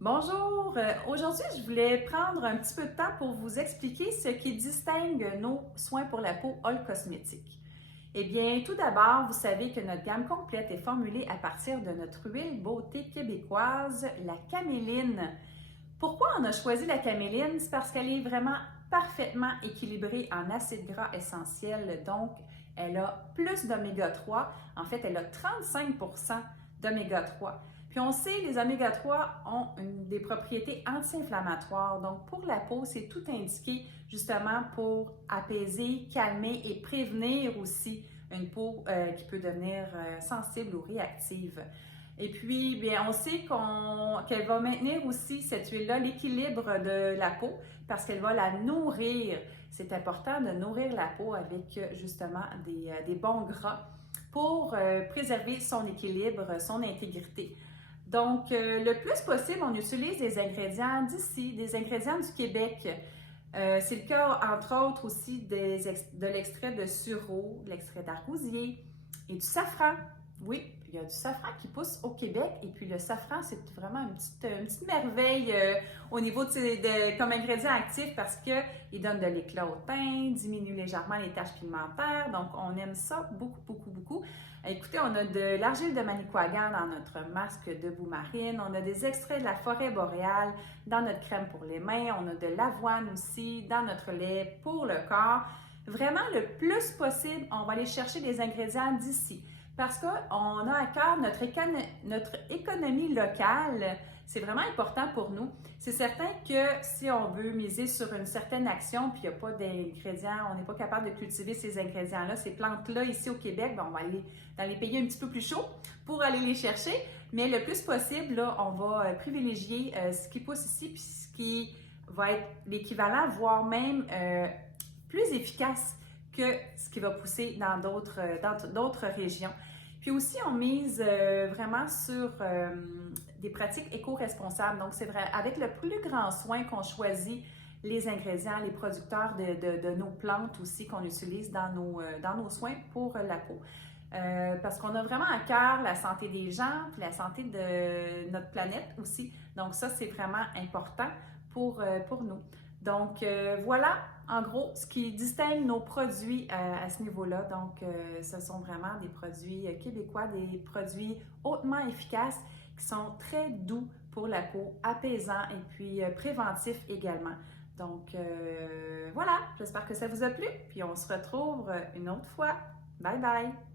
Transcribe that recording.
Bonjour, aujourd'hui je voulais prendre un petit peu de temps pour vous expliquer ce qui distingue nos soins pour la peau All Cosmétiques. Eh bien, tout d'abord, vous savez que notre gamme complète est formulée à partir de notre huile beauté québécoise, la caméline. Pourquoi on a choisi la caméline? C'est parce qu'elle est vraiment parfaitement équilibrée en acides gras essentiels, donc elle a plus d'oméga 3. En fait, elle a 35% d'oméga 3. Puis on sait, les oméga 3 ont des propriétés anti-inflammatoires. Donc pour la peau, c'est tout indiqué justement pour apaiser, calmer et prévenir aussi une peau qui peut devenir sensible ou réactive. Et puis, bien, on sait qu'elle va maintenir aussi cette huile-là, l'équilibre de la peau, parce qu'elle va la nourrir. C'est important de nourrir la peau avec justement des bons gras pour préserver son équilibre, son intégrité. Donc, le plus possible, on utilise des ingrédients d'ici, des ingrédients du Québec. C'est le cas, entre autres, aussi de l'extrait de sureau, de l'extrait d'argousier et du safran. Oui, puis il y a du safran qui pousse au Québec. Et puis le safran, c'est vraiment une petite merveille au niveau comme ingrédient actif parce qu'il donne de l'éclat au teint, diminue légèrement les taches pigmentaires. Donc, on aime ça beaucoup, beaucoup, beaucoup. Écoutez, on a de l'argile de Manicouagan dans notre masque de boue marine. On a des extraits de la forêt boréale dans notre crème pour les mains. On a de l'avoine aussi dans notre lait pour le corps. Vraiment, le plus possible, on va aller chercher des ingrédients d'ici. Parce qu'on a à cœur notre économie locale, c'est vraiment important pour nous. C'est certain que si on veut miser sur une certaine action, puis il n'y a pas d'ingrédients, on n'est pas capable de cultiver ces ingrédients-là, ces plantes-là ici au Québec, ben on va aller dans les pays un petit peu plus chauds pour aller les chercher. Mais le plus possible, là, on va privilégier ce qui pousse ici, puis ce qui va être l'équivalent, voire même plus efficace que ce qui va pousser dans d'autres régions. Puis aussi, on mise vraiment sur des pratiques éco-responsables. Donc, c'est vrai, avec le plus grand soin qu'on choisit les ingrédients, les producteurs de nos plantes aussi qu'on utilise dans nos soins pour la peau. Parce qu'on a vraiment à cœur la santé des gens, puis la santé de notre planète aussi. Donc ça, c'est vraiment important pour nous. Donc voilà, en gros, ce qui distingue nos produits à ce niveau-là. Donc, ce sont vraiment des produits québécois, des produits hautement efficaces qui sont très doux pour la peau, apaisants et puis préventifs également. Donc, voilà, j'espère que ça vous a plu. Puis on se retrouve une autre fois. Bye bye!